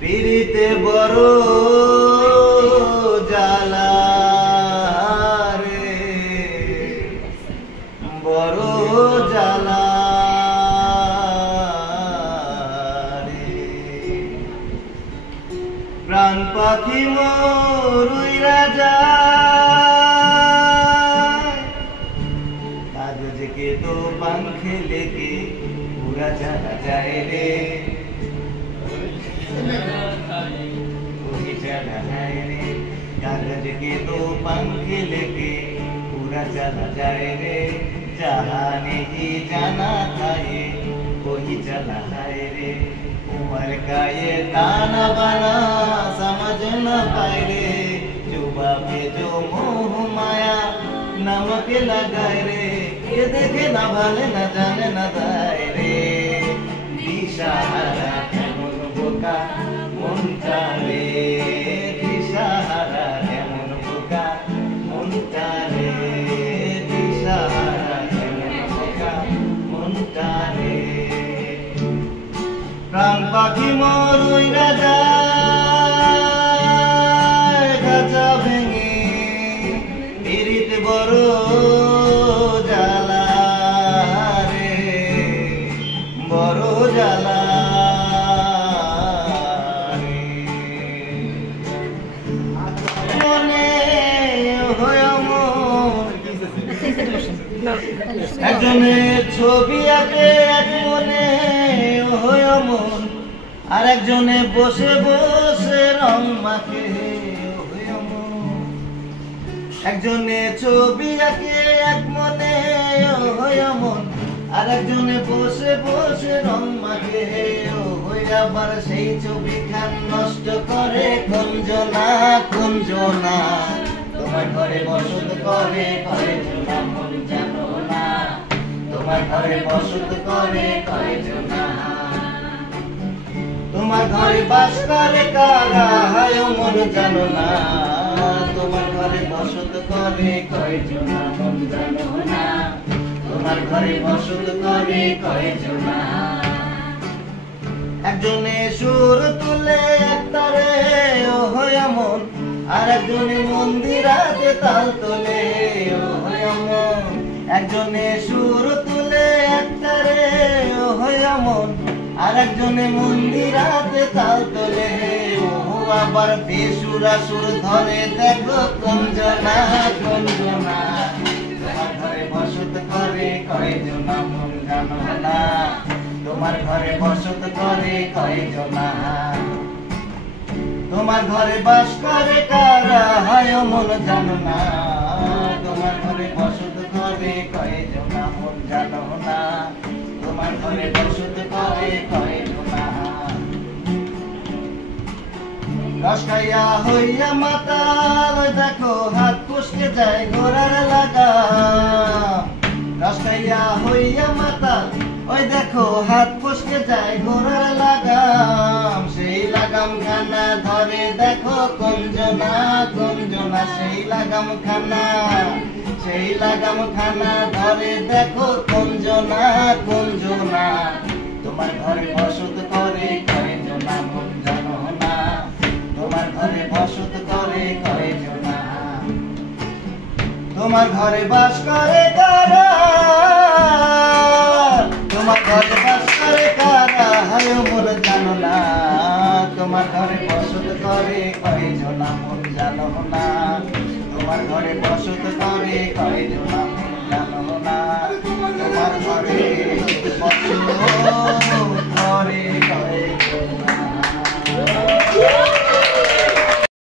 পিরিতে বড় জ্বালা রে, বড় জ্বালা রে। প্রাণ পাখি মোর উইরা যায়, কাগজ के तो पंख लेके पूरा चला जाए रे, चला जाए रे। कागज के दो पंख लेके पूरा चला जाए रे, जहाँ नहीं जाना था ये वही चला जाए रे। उम्र का ये ताना बाना समझ न पाए रे, जुबा पे जो मोह माया नमक लगाए रे, ये देखे ना भाले न जाने न दाए रे। दिशाहारा केमन बोका মনটা রে, দিশাহারা কেমন বোকা মনটা রে, দিশাহারা কেমন বোকা মনটা রে। প্রাণ পাখি মোর উইরা যায়, খাঁচা ভেঙে পিরিত বড় জ্বালা রে, বড় জ্বালা। একজনের ছবি আঁকে এক মনে হয় মন, আর একজনে বসে বসে রং মাখে হয় মন। একজনে ছবি আঁকে এক মনে হয় মন, আর একজনে বসে বসে রং মাখে হয়। আবার সেই ছবি খান নষ্ট করে কুঞ্জনা কুঞ্জনা, তোমার ঘরে বসত করে কয়জনা মন জানো না, তোমার ঘরে বসত করে কয়জনা। তোমার ঘরে বাস করে কারা হায় মন জানো না, তোমার ঘরে বসত করে কয়জনা মন জানো না, তোমার ঘরে বসত করে কয়জনা। একজনে সুর তুলে একতারে ও হয় মন, আর একজনে মন্দিরাতে তাল তোলে ও হয় মন। একজনে সুর তুলে একতারে ও হয় মন, আর একজনে মন্দিরাতে তাল তোলে ও। আবার বেসুরা সুর ধরে দেখো কুঞ্জনা কুঞ্জনা, তোমার ঘরে বসত করে কয়জনা মন জানো না, তোমার ঘরে বসত করে কয়জনা। তোমার ঘরে বাস করে কারা হায় মন জানো না, তোমার ঘরে বসত করে কয়জনা মন জানো না, তোমার ঘরে বসত করে কয়জনা। রস খাইয়া হইয়া মাতাল দেখো হাত পুষকে যায় ঘোড়ার লাগাম, রস খাইয়া হইয়া মাতাল ওই দেখো হাত পুষকে যায় ঘোড়ার লাগাম। সেই লাগাম খানা ধরে দেখো কুঞ্জনা কুঞ্জনা, সেই লাগাম খানা, সেই লাগাম খানা ধরে দেখো কুঞ্জনা কুঞ্জনা। তোমার ঘরে বসত করে কয়জনা মন জানো না, তোমার ঘরে বসত করে কয়জনা। তোমার ঘরে বাস করে কারা, তোমার ঘরে বাস করে কারা হায় মন জানো না, তোমার ঘরে বসত করে কয়জনা মন জানো না, তোমার ঘরে বসত করে কয়জনা মন জানো না, তোমার ঘরে বসত